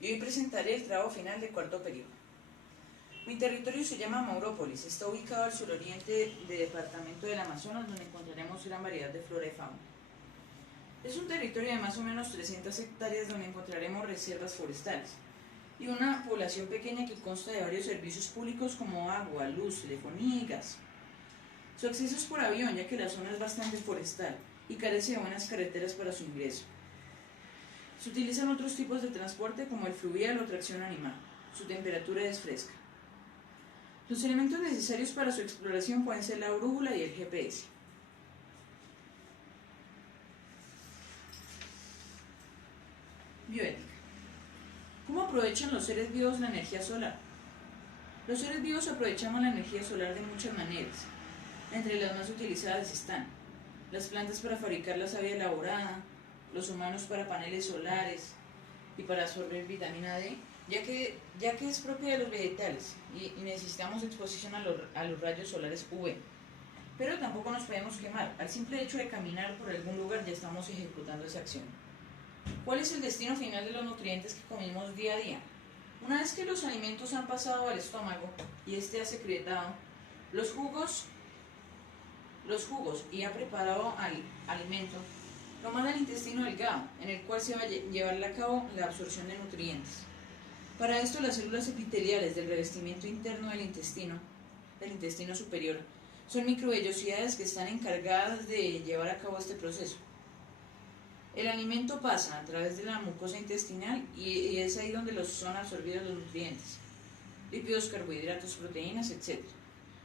y hoy presentaré el trabajo final de cuarto periodo. Mi territorio se llama Maurópolis, está ubicado al suroriente del departamento del Amazonas, donde encontraremos gran variedad de flora y fauna. Es un territorio de más o menos 300 hectáreas donde encontraremos reservas forestales y una población pequeña que consta de varios servicios públicos como agua, luz, telefonía y gas. Su acceso es por avión, ya que la zona es bastante forestal y carece de buenas carreteras para su ingreso. Se utilizan otros tipos de transporte como el fluvial o tracción animal. Su temperatura es fresca. Los elementos necesarios para su exploración pueden ser la brújula y el GPS. Bioética. ¿Cómo aprovechan los seres vivos la energía solar? Los seres vivos aprovechamos la energía solar de muchas maneras. Entre las más utilizadas están las plantas para fabricar la savia elaborada, los humanos para paneles solares y para absorber vitamina D, ya que es propia de los vegetales y necesitamos exposición a los rayos solares UV. Pero tampoco nos podemos quemar, al simple hecho de caminar por algún lugar ya estamos ejecutando esa acción. ¿Cuál es el destino final de los nutrientes que comemos día a día? Una vez que los alimentos han pasado al estómago y este ha secretado los jugos y ha preparado al alimento, lo manda al intestino delgado, en el cual se va a llevar a cabo la absorción de nutrientes. Para esto, las células epiteliales del revestimiento interno del intestino superior, son microvellosidades que están encargadas de llevar a cabo este proceso. El alimento pasa a través de la mucosa intestinal y es ahí donde son absorbidos los nutrientes, lípidos, carbohidratos, proteínas, etc.,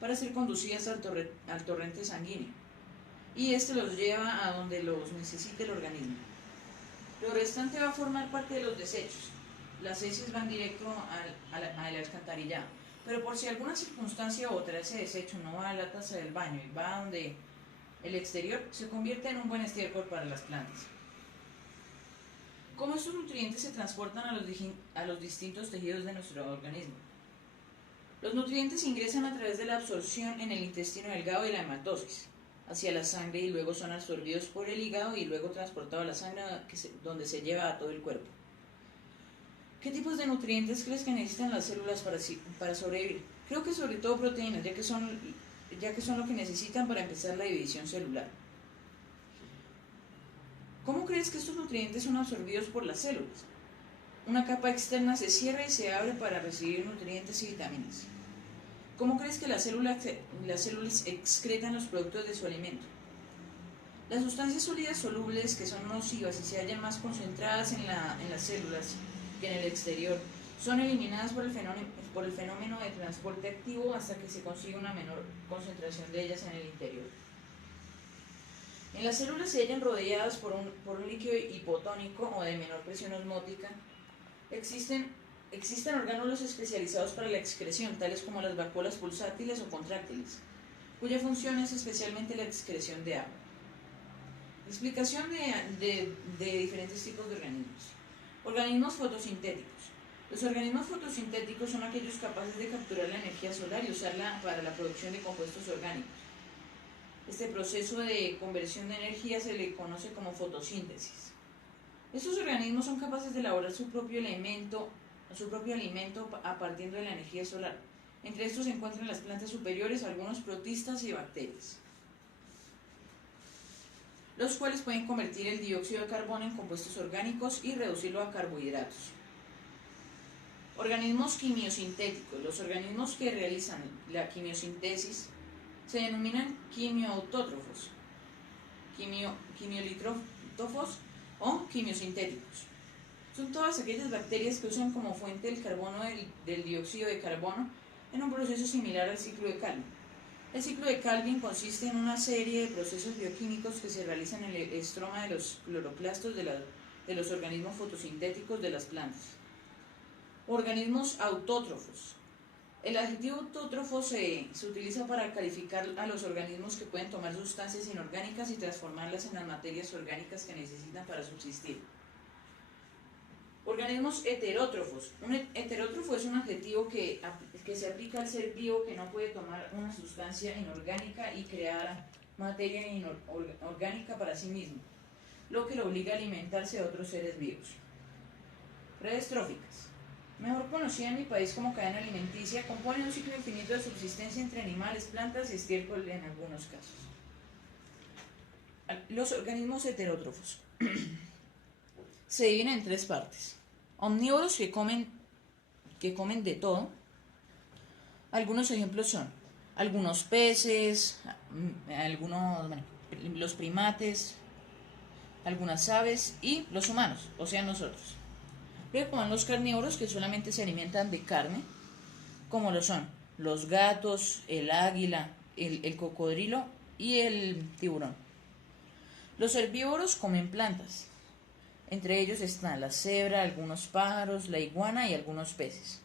para ser conducidas al torrente sanguíneo, y este los lleva a donde los necesite el organismo. Lo restante va a formar parte de los desechos. Las heces van directo al alcantarillado, pero por si alguna circunstancia u otra ese desecho no va a la taza del baño y va a donde el exterior, se convierte en un buen estiércol para las plantas. ¿Cómo estos nutrientes se transportan a los distintos tejidos de nuestro organismo? Los nutrientes ingresan a través de la absorción en el intestino delgado y la hematosis hacia la sangre y luego son absorbidos por el hígado y luego transportados a la sangre donde se lleva a todo el cuerpo. ¿Qué tipos de nutrientes crees que necesitan las células para sobrevivir? Creo que sobre todo proteínas, ya que son lo que necesitan para empezar la división celular. ¿Cómo crees que estos nutrientes son absorbidos por las células? Una capa externa se cierra y se abre para recibir nutrientes y vitaminas. ¿Cómo crees que las células excretan los productos de su alimento? Las sustancias sólidas solubles que son nocivas y se hallan más concentradas en las células que en el exterior son eliminadas por el fenómeno de transporte activo hasta que se consigue una menor concentración de ellas en el interior. En las células se hallan rodeadas por un líquido hipotónico o de menor presión osmótica. Existen orgánulos especializados para la excreción, tales como las vacuolas pulsátiles o contráctiles, cuya función es especialmente la excreción de agua. Explicación de diferentes tipos de organismos. Organismos fotosintéticos. Los organismos fotosintéticos son aquellos capaces de capturar la energía solar y usarla para la producción de compuestos orgánicos. Este proceso de conversión de energía se le conoce como fotosíntesis. Estos organismos son capaces de elaborar su propio alimento a partir de la energía solar. Entre estos se encuentran las plantas superiores, algunos protistas y bacterias, los cuales pueden convertir el dióxido de carbono en compuestos orgánicos y reducirlo a carbohidratos. Organismos quimiosintéticos. Los organismos que realizan la quimiosintesis se denominan quimioautótrofos, quimiolitrófos o quimiosintéticos. Son todas aquellas bacterias que usan como fuente el carbono del dióxido de carbono en un proceso similar al ciclo de Calvin. El ciclo de Calvin consiste en una serie de procesos bioquímicos que se realizan en el estroma de los cloroplastos de los organismos fotosintéticos de las plantas. Organismos autótrofos. El adjetivo autótrofo se utiliza para calificar a los organismos que pueden tomar sustancias inorgánicas y transformarlas en las materias orgánicas que necesitan para subsistir. Organismos heterótrofos. Un heterótrofo es un adjetivo que se aplica al ser vivo que no puede tomar una sustancia inorgánica y crear materia orgánica para sí mismo, lo que lo obliga a alimentarse de otros seres vivos. Redes tróficas, mejor conocida en mi país como cadena alimenticia, componen un ciclo infinito de subsistencia entre animales, plantas y estiércol en algunos casos. Los organismos heterótrofos se dividen en tres partes. Omnívoros que comen de todo. Algunos ejemplos son algunos peces, los primates, algunas aves y los humanos, o sea nosotros. Luego están los carnívoros que solamente se alimentan de carne, como lo son los gatos, el águila, el cocodrilo y el tiburón. Los herbívoros comen plantas. Entre ellos están la cebra, algunos pájaros, la iguana y algunos peces.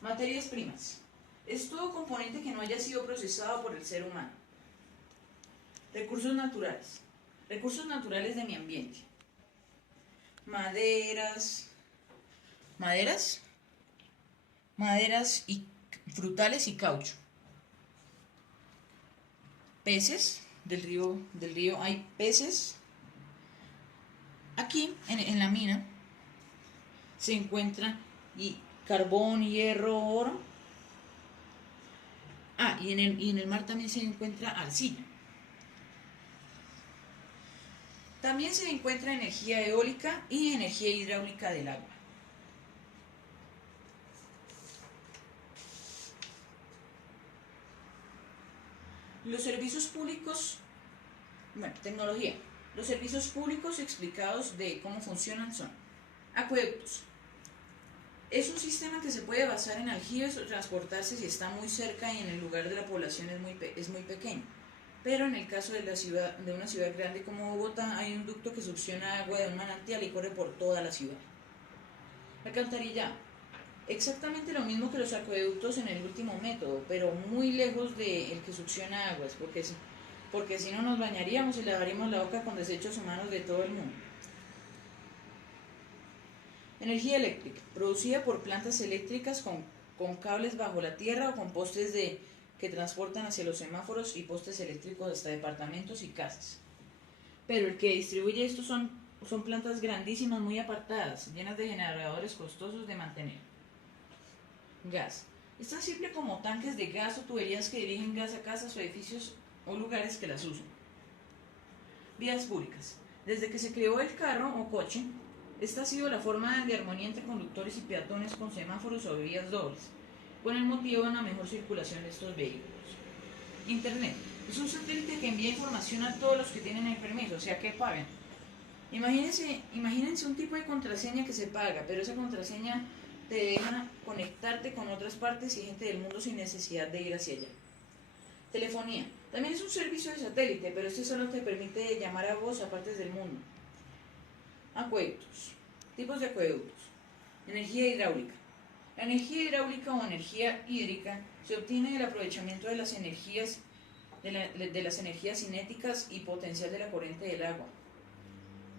Materias primas. Es todo componente que no haya sido procesado por el ser humano. Recursos naturales. Recursos naturales de mi ambiente. Maderas y frutales y caucho. Peces del río hay peces. Aquí en la mina se encuentra carbón, hierro, oro. Y en el mar también se encuentra arcilla. También se encuentra energía eólica y energía hidráulica del agua. Los servicios públicos, tecnología. Los servicios públicos explicados de cómo funcionan son: acueductos. Es un sistema que se puede basar en aljibes o transportarse si está muy cerca y en el lugar de la población es muy pequeño. Pero en el caso de una ciudad grande como Bogotá, hay un ducto que succiona agua de un manantial y corre por toda la ciudad. Alcantarillado. Exactamente lo mismo que los acueductos en el último método, pero muy lejos del que succiona aguas, porque si no nos bañaríamos y lavaríamos la boca con desechos humanos de todo el mundo. Energía eléctrica, producida por plantas eléctricas con cables bajo la tierra o con postes que transportan hacia los semáforos y postes eléctricos hasta departamentos y casas. Pero el que distribuye esto son plantas grandísimas, muy apartadas, llenas de generadores costosos de mantener. Gas. Es tan simple como tanques de gas o tuberías que dirigen gas a casas o edificios o lugares que las usan. Vías públicas. Desde que se creó el carro o coche, esta ha sido la forma de armonía entre conductores y peatones con semáforos o vías dobles, con el motivo de una mejor circulación de estos vehículos. Internet. Es un satélite que envía información a todos los que tienen el permiso, o sea que paguen. Imagínense un tipo de contraseña que se paga, pero esa contraseña te deja conectarte con otras partes y gente del mundo sin necesidad de ir hacia allá. Telefonía. También es un servicio de satélite, pero este solo te permite llamar a voz a partes del mundo. Acueductos. Tipos de acueductos. Energía hidráulica. La energía hidráulica o energía hídrica se obtiene del aprovechamiento de las energías cinéticas y potencial de la corriente del agua.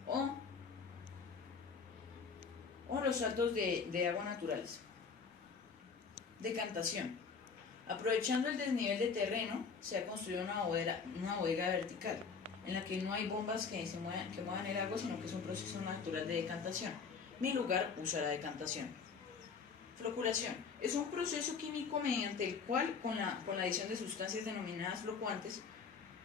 O los saltos de agua naturales. Decantación. Aprovechando el desnivel de terreno, se ha construido una bodega vertical, en la que no hay bombas que muevan el agua, sino que es un proceso natural de decantación. Mi lugar usa la decantación. Floculación. Es un proceso químico mediante el cual, con la adición de sustancias denominadas flocuantes,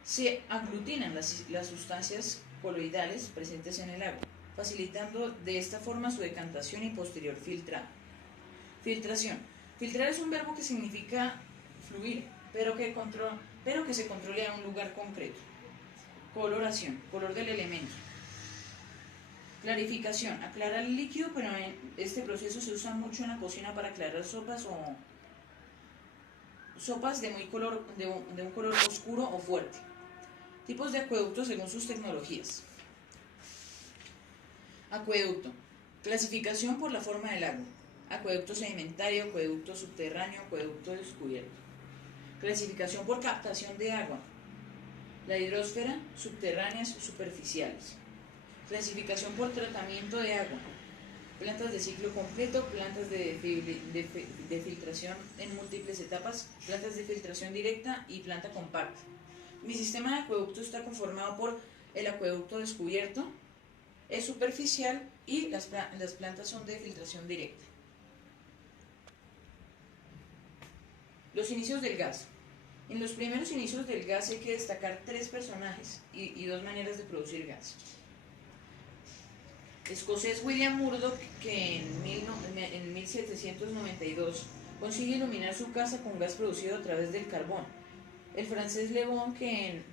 se aglutinan las sustancias coloidales presentes en el agua, facilitando de esta forma su decantación y posterior filtrado. Filtración. Filtrar es un verbo que significa fluir, pero que se controle a un lugar concreto. Coloración. Color del elemento. Clarificación. Aclarar el líquido, pero en este proceso se usa mucho en la cocina para aclarar sopas de un color oscuro o fuerte. Tipos de acueductos según sus tecnologías. Acueducto. Clasificación por la forma del agua. Acueducto sedimentario, acueducto subterráneo, acueducto descubierto. Clasificación por captación de agua. La hidrosfera, subterráneas, superficiales. Clasificación por tratamiento de agua. Plantas de ciclo completo, plantas de filtración en múltiples etapas, plantas de filtración directa y planta compacta. Mi sistema de acueducto está conformado por el acueducto descubierto, es superficial y las plantas son de filtración directa. Los inicios del gas. En los primeros inicios del gas hay que destacar tres personajes y dos maneras de producir gas. Escocés William Murdoch, que en 1792 consigue iluminar su casa con gas producido a través del carbón. El francés Le Bon, que en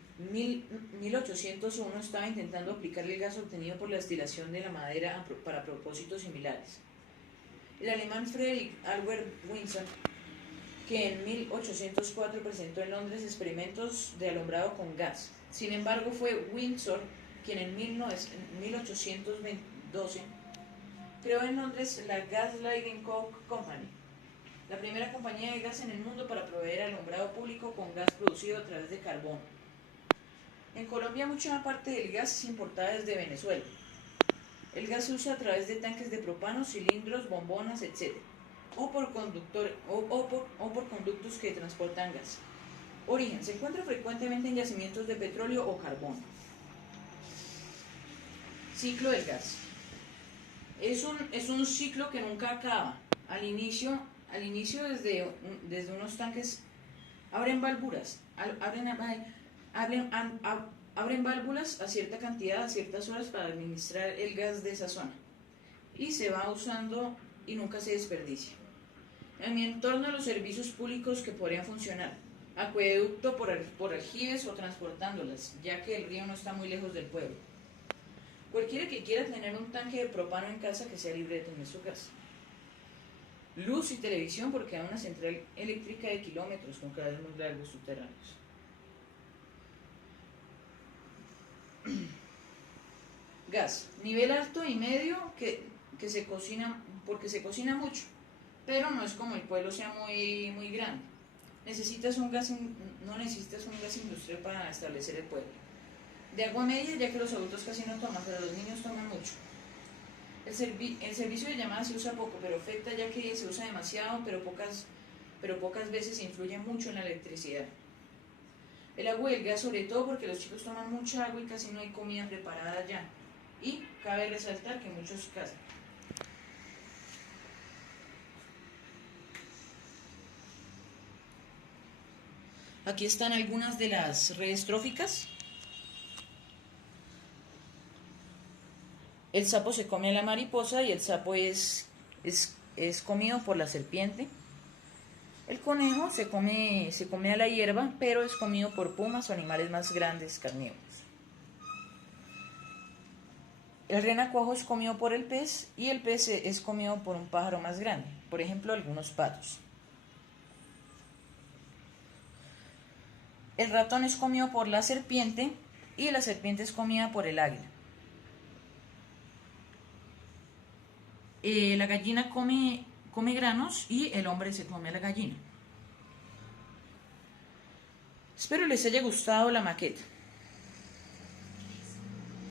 1801 estaba intentando aplicar el gas obtenido por la destilación de la madera para propósitos similares. El alemán Frederick Albert Windsor, que en 1804 presentó en Londres experimentos de alumbrado con gas. Sin embargo, fue Windsor quien en 1812 creó en Londres la Gas Lighting Company, la primera compañía de gas en el mundo para proveer alumbrado público con gas producido a través de carbón. En Colombia mucha parte del gas es importada desde Venezuela. El gas se usa a través de tanques de propano, cilindros, bombonas, etc. o por conductos que transportan gas. Origen: se encuentra frecuentemente en yacimientos de petróleo o carbón. Ciclo del gas. Es un ciclo que nunca acaba. Al inicio desde unos tanques abren válvulas a cierta cantidad a ciertas horas para administrar el gas de esa zona y se va usando y nunca se desperdicia. En mi entorno, los servicios públicos que podrían funcionar: acueducto por aljibes o transportándolas, ya que el río no está muy lejos del pueblo. Cualquiera que quiera tener un tanque de propano en casa que sea libre de tener su gas. Luz y televisión, porque hay una central eléctrica de kilómetros con cables muy largos subterráneos. Gas, nivel alto y medio que se cocina, porque se cocina mucho, pero no es como el pueblo sea muy grande. No necesitas un gas industrial para establecer el pueblo. De agua media, ya que los adultos casi no toman, pero los niños toman mucho. El servicio de llamadas se usa poco, pero afecta, ya que se usa demasiado, pero pocas veces influye mucho en la electricidad. El agua y el gas, sobre todo porque los chicos toman mucha agua y casi no hay comida preparada ya. Y cabe resaltar que muchos casos. Aquí están algunas de las redes tróficas. El sapo se come a la mariposa y el sapo es comido por la serpiente. El conejo se come a la hierba, pero es comido por pumas o animales más grandes carnívoros. El renacuajo es comido por el pez y el pez es comido por un pájaro más grande, por ejemplo, algunos patos. El ratón es comido por la serpiente y la serpiente es comida por el águila. La gallina come granos y el hombre se come a la gallina. Espero les haya gustado la maqueta.